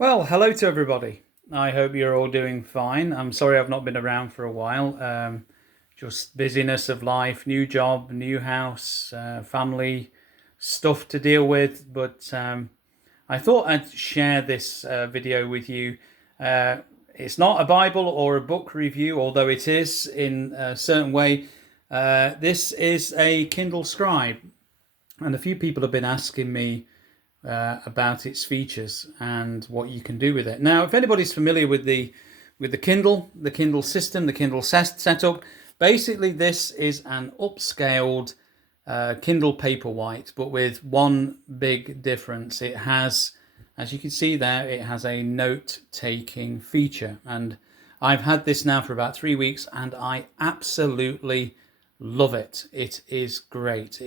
Well, hello to everybody. I hope you're all doing fine. I'm sorry I've not been around for a while. Just busyness of life, new job, new house, family stuff to deal with. But I thought I'd share this video with you. It's not a Bible or a book review, although it is in a certain way. This is a Kindle Scribe, and a few people have been asking me about its features and what you can do with it. Now, if anybody's familiar with the Kindle system, the Kindle setup, basically this is an upscaled Kindle Paperwhite, but with one big difference. It has, as you can see there, it has a note-taking feature, and I've had this now for about 3 weeks, and I absolutely love it. It is great.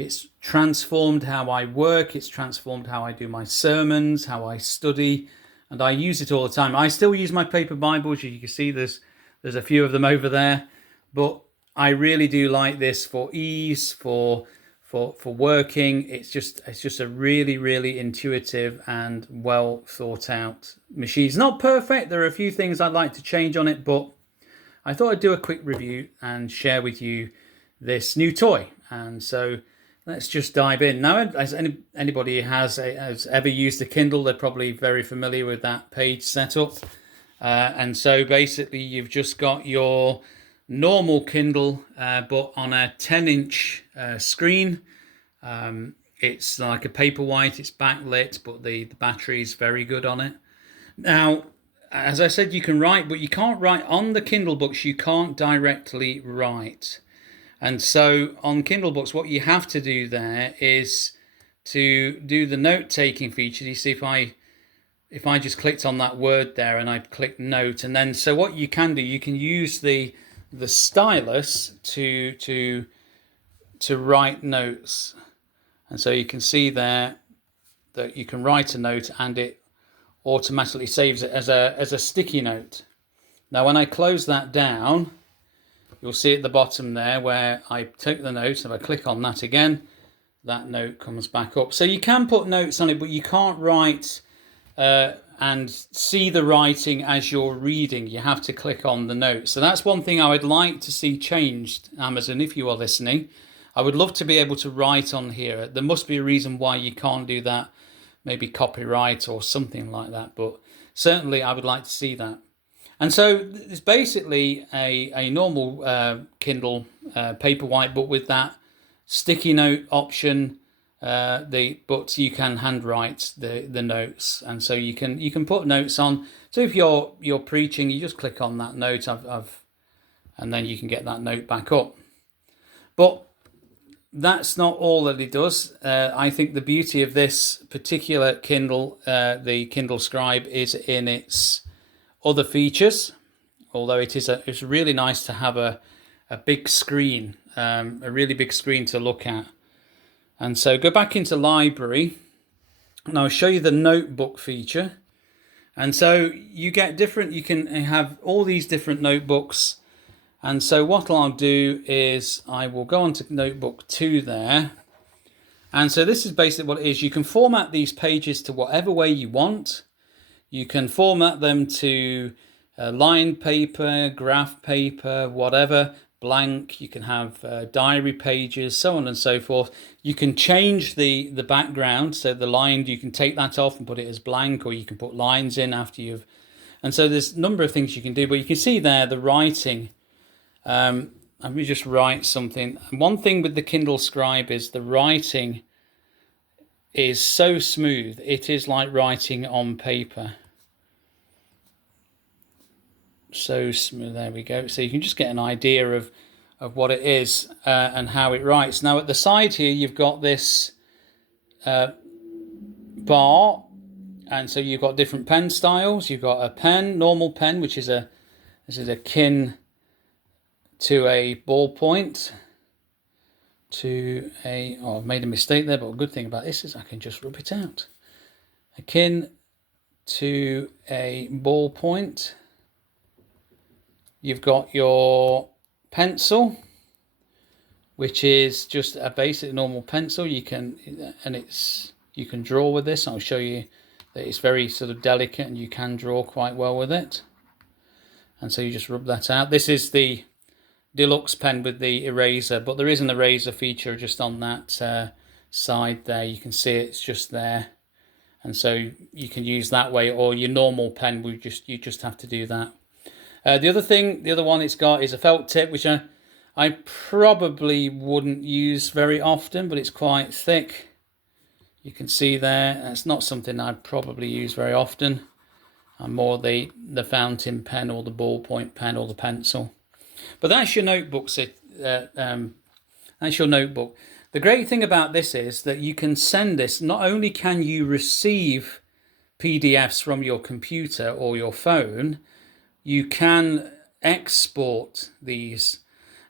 It's transformed how I work. It's transformed how I do my sermons, how I study, and I use it all the time. I still use my paper Bibles. You can see there's a few of them over there, but I really do like this for ease, for working. It's just a really intuitive and well thought out machine. It's not perfect. There are a few things I'd like to change on it, but I thought I'd do a quick review and share with you this new toy. And so let's just dive in. Now, as anybody has ever used a Kindle, they're probably very familiar with that page setup. And so basically you've just got your normal Kindle, but on a 10-inch screen. It's like a Paperwhite, it's backlit, but the battery is very good on it. Now, as I said, you can write, but you can't write on the Kindle books. You can't directly write. And so on Kindle books, what you have to do there is to do the note-taking feature. You see, if I just clicked on that word there and I click note, and then so what you can do, you can use the stylus to write notes. And so you can see there that you can write a note and it automatically saves it as a sticky note. Now, when I close that down, you'll see at the bottom there where I take the note. If I click on that again, that note comes back up. So you can put notes on it, but you can't write and see the writing as you're reading. You have to click on the note. So that's one thing I would like to see changed, Amazon, if you are listening. I would love to be able to write on here. There must be a reason why you can't do that, maybe copyright or something like that, but certainly I would like to see that. And so it's basically a normal Kindle Paperwhite, but with that sticky note option. But you can handwrite the notes, and so you can put notes on. So if you're preaching, you just click on that note, and then you can get that note back up. But that's not all that it does. I think the beauty of this particular Kindle, the Kindle Scribe, is in its other features, although it's really nice to have a big screen, a really big screen to look at. And so go back into library, and I'll show you the notebook feature. And so you can have all these different notebooks. And so what I'll do is I will go on to notebook 2 there. And so this is basically what it is. You can format these pages to whatever way you want. You can format them to lined paper, graph paper, whatever, blank. You can have diary pages, so on and so forth. You can change the background. So the lined, you can take that off and put it as blank, or you can put lines in after you've... And so there's a number of things you can do, but you can see there the writing. Let me just write something. One thing with the Kindle Scribe is the writing is so smooth. It is like writing on paper. So smooth. There we go. So you can just get an idea of what it is and how it writes. Now at the side here, you've got this bar, and so you've got different pen styles. You've got a pen, normal pen, which is this is akin to a ballpoint. I've made a mistake there, but a good thing about this is I can just rub it out. Akin to a ballpoint. You've got your pencil, which is just a basic normal pencil. You can draw with this. I'll show you It's very sort of delicate and you can draw quite well with it. And so you just rub that out. This is the deluxe pen with the eraser, but there is an eraser feature just on that side there. You can see it's just there, and so you can use that way, or your normal pen you just have to do that. The other one it's got is a felt tip, which I probably wouldn't use very often, but it's quite thick. You can see there, it's not something I'd probably use very often. I'm more the fountain pen or the ballpoint pen or the pencil. But that's your notebook. That's your notebook. The great thing about this is that you can send this. Not only can you receive PDFs from your computer or your phone, you can export these,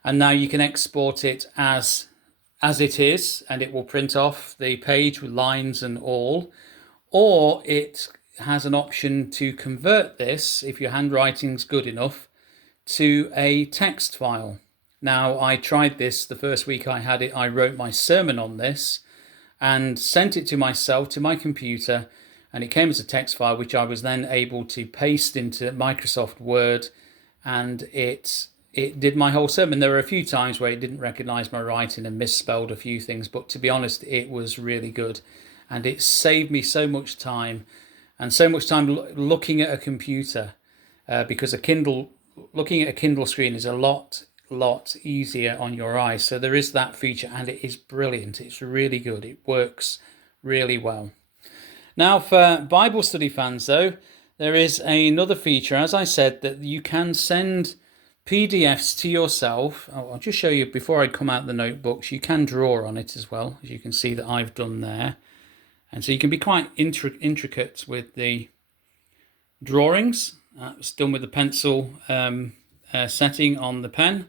and now you can export it as it is, and it will print off the page with lines and all, or it has an option to convert this, if your handwriting's good enough, to a text file. Now, I tried this the first week I had it. I wrote my sermon on this and sent it to myself, to my computer, and it came as a text file, which I was then able to paste into Microsoft Word, and it did my whole sermon. There were a few times where it didn't recognize my writing and misspelled a few things, but to be honest, it was really good, and it saved me so much time, and so much time looking at a computer, because looking at a Kindle screen is a lot easier on your eyes. So there is that feature, and it is brilliant. It's really good. It works really well. Now, for Bible study fans, though, there is another feature, as I said, that you can send PDFs to yourself. I'll just show you before I come out the notebooks. You can draw on it as well, as you can see that I've done there. And so you can be quite intricate with the drawings. It's done with the pencil setting on the pen.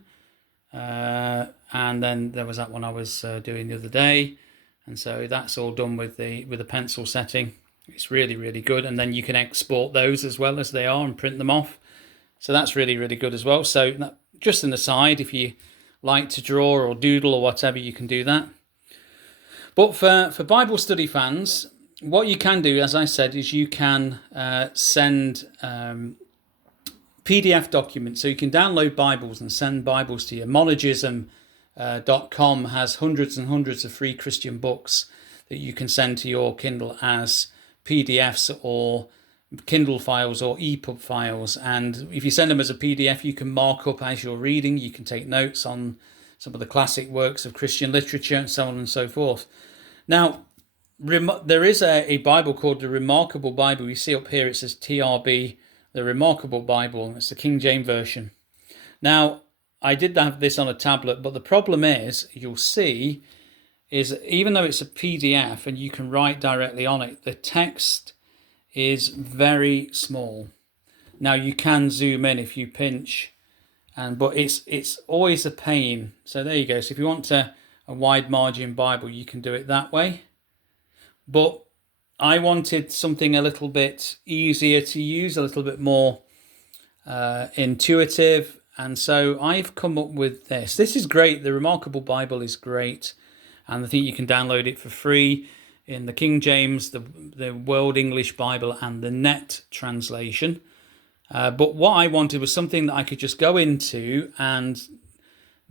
And then there was that one I was doing the other day. And so that's all done with the pencil setting. It's really, really good. And then you can export those as well as they are and print them off. So that's really, really good as well. So just an aside, if you like to draw or doodle or whatever, you can do that. But for Bible study fans, what you can do, as I said, is you can send PDF documents. So you can download Bibles and send Bibles to you. Monogism.com has hundreds and hundreds of free Christian books that you can send to your Kindle as PDFs or Kindle files or EPUB files. And if you send them as a PDF, you can mark up as you're reading. You can take notes on some of the classic works of Christian literature and so on and so forth. Now, there is a Bible called the Remarkable Bible. You see up here it says TRB, the Remarkable Bible. It's the King James Version. Now, I did have this on a tablet, but the problem is, you'll see, is even though it's a PDF and you can write directly on it, the text is very small. Now, you can zoom in if you pinch, but it's always a pain. So there you go. So if you want a wide margin Bible, you can do it that way. But I wanted something a little bit easier to use, a little bit more intuitive. And so I've come up with this. This is great. The Remarkable Bible is great. And I think you can download it for free in the King James, the World English Bible, and the Net translation. But what I wanted was something that I could just go into and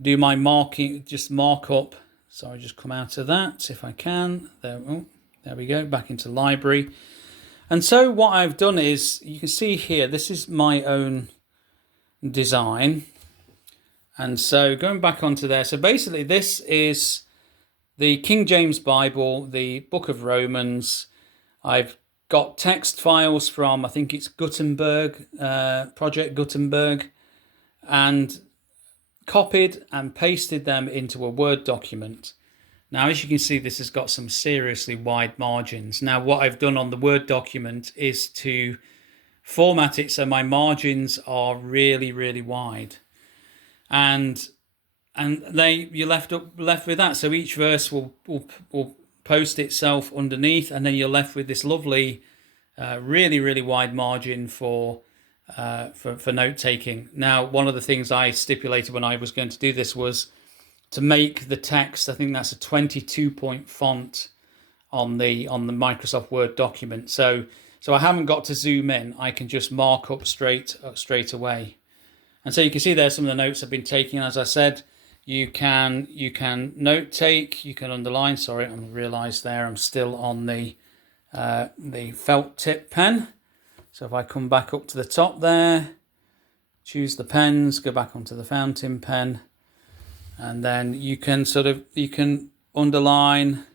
do my marking, just mark up. So I'll just come out of that if I can. There we go, back into library. And so what I've done is, you can see here, this is my own design. And so going back onto there, so basically this is the King James Bible, the Book of Romans. I've got text files from, I think it's Gutenberg, Project Gutenberg, and copied and pasted them into a Word document. Now, as you can see, this has got some seriously wide margins. Now, what I've done on the Word document is to format it so my margins are really, really wide. And you're left with that. So each verse will post itself underneath, and then you're left with this lovely, really, really wide margin for note taking. Now, one of the things I stipulated when I was going to do this was to make the text, I think that's a 22-point font on the Microsoft Word document. So So I haven't got to zoom in. I can just mark up straight away. And so you can see there some of the notes I've been taking. As I said, you can note take, you can underline. Sorry, I realised there I'm still on the felt tip pen. So if I come back up to the top there, choose the pens, go back onto the fountain pen, and then you can underline.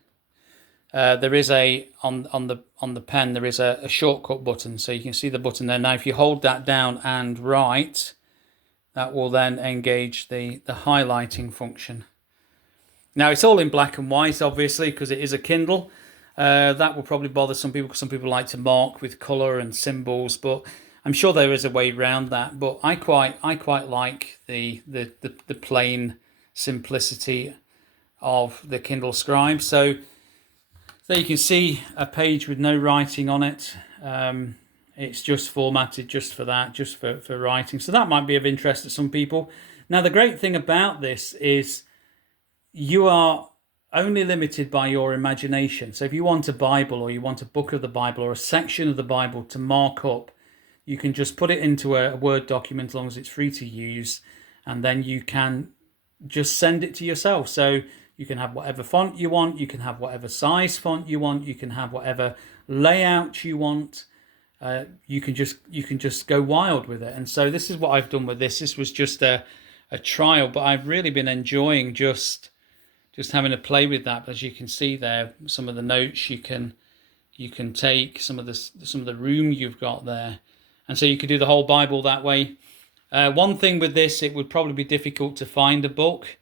There is on the pen there is a shortcut button, so you can see the button there. Now if you hold that down and write, that will then engage the highlighting function. Now it's all in black and white, obviously, because it is a Kindle. That will probably bother some people, because some people like to mark with colour and symbols, but I'm sure there is a way around that. But I quite like the plain simplicity of the Kindle Scribe. So there you can see a page with no writing on it. It's just formatted just for that, just for writing. So that might be of interest to some people. Now, the great thing about this is you are only limited by your imagination. So if you want a Bible, or you want a book of the Bible, or a section of the Bible to mark up, you can just put it into a Word document, as long as it's free to use, and then you can just send it to yourself. So you can have whatever font you want, you can have whatever size font you want, you can have whatever layout you want. You can just go wild with it. And so this is what I've done with this. This was just a trial, but I've really been enjoying just having a play with that. As you can see there, some of the notes you can take, some of the room you've got there, and so you could do the whole Bible that way. One thing with this, it would probably be difficult to find a book,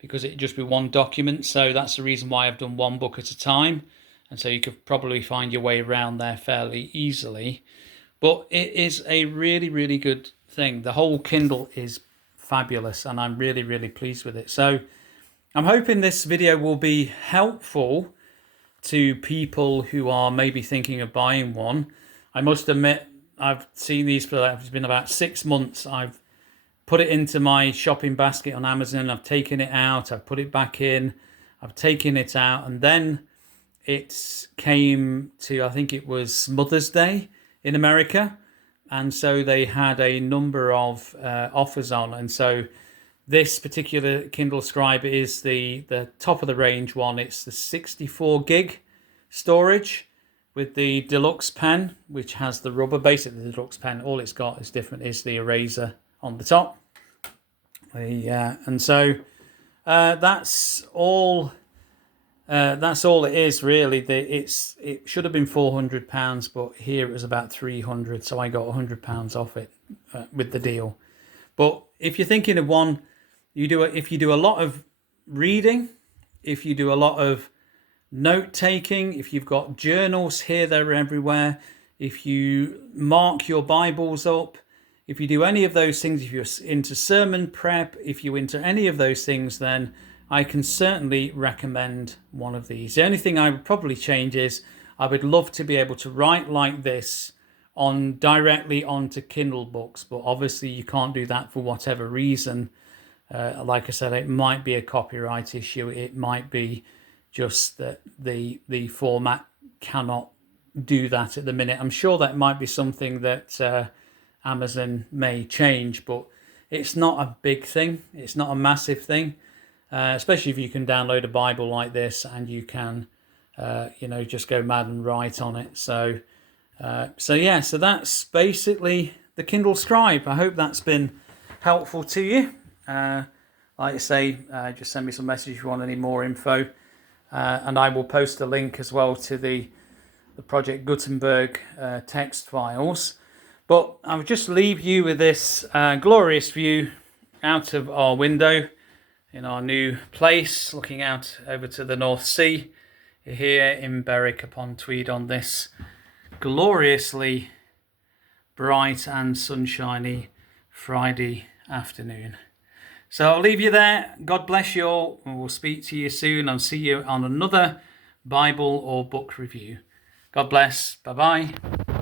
because it'd just be one document. So that's the reason why I've done one book at a time. And so you could probably find your way around there fairly easily. But it is a really, really good thing. The whole Kindle is fabulous, and I'm really, really pleased with it. So I'm hoping this video will be helpful to people who are maybe thinking of buying one. I must admit, I've seen these for, it's been about 6 months. I've put it into my shopping basket on Amazon. I've taken it out. I've put it back in. I've taken it out. And then it came to, I think it was Mother's Day in America. And so they had a number of offers on. And so this particular Kindle Scribe is the top of the range one. It's the 64 gig storage with the deluxe pen, which has the rubber. Basically, the deluxe pen, all it's got is different, is the eraser on the top. And so that's all. That's all it is, really. It should have been £400, but here it was about £300, so I got £100 off it with the deal. But if you're thinking of one, if you do a lot of reading, if you do a lot of note taking, if you've got journals here, there, everywhere, if you mark your Bibles up, if you do any of those things, if you're into sermon prep, if you're into any of those things, then I can certainly recommend one of these. The only thing I would probably change is I would love to be able to write like this directly onto Kindle books, but obviously you can't do that for whatever reason. Like I said, it might be a copyright issue. It might be just that the format cannot do that at the minute. I'm sure that might be something that Amazon may change, but it's not a big thing. It's not a massive thing. Especially if you can download a Bible like this and you can, just go mad and write on it. So that's basically the Kindle Scribe. I hope that's been helpful to you. Like I say, just send me some message if you want any more info. And I will post a link as well to the Project Gutenberg text files. But I'll just leave you with this glorious view out of our window in our new place, looking out over to the North Sea here in Berwick upon Tweed on this gloriously bright and sunshiny Friday afternoon. So I'll leave you there. God bless you all, and we'll speak to you soon. I'll see you on another Bible or book review. God bless. Bye-bye.